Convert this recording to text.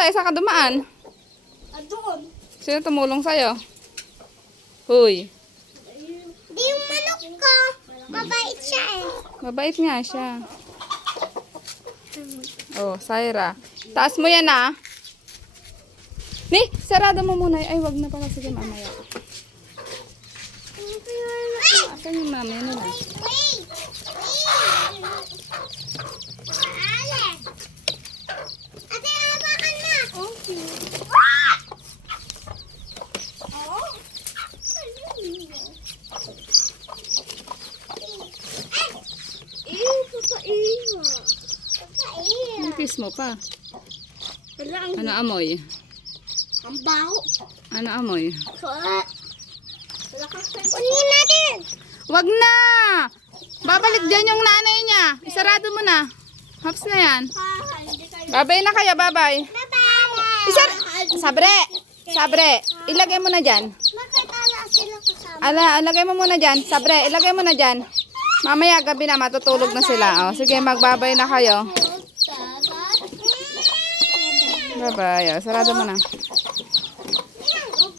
tayo? Saan ka dumaan? Doon. Sino tumulong sa'yo? Huy. Di yung manok ko. Mabait siya eh. Mabait nga siya. Oh, Syra. Taas mo yan ah. Ni, sarado mo muna. Ay, wag na pala. Sige, mamaya. Asan yung mami? Ano na? Wait! Alex! Ate, hawakan na! Okay. Papaiwa. Ang kiss mo pa. Wala ang Ano amoy? ang baho. Ano amoy? Kunin natin! Wag na! Babalik dyan yung nanay niya. Isarado mo na. Haps na yan. Babay na kayo, babay. Bye-bye! Sabre! Sabre! Ilagay mo na dyan. Bakit ala sila kasama? Ilagay mo muna dyan. Sabre, ilagay mo na dyan. Mamaya gabi na matutulog na sila. Oh, sige, magbabay na kayo. Bye-bye. Sarado mo na.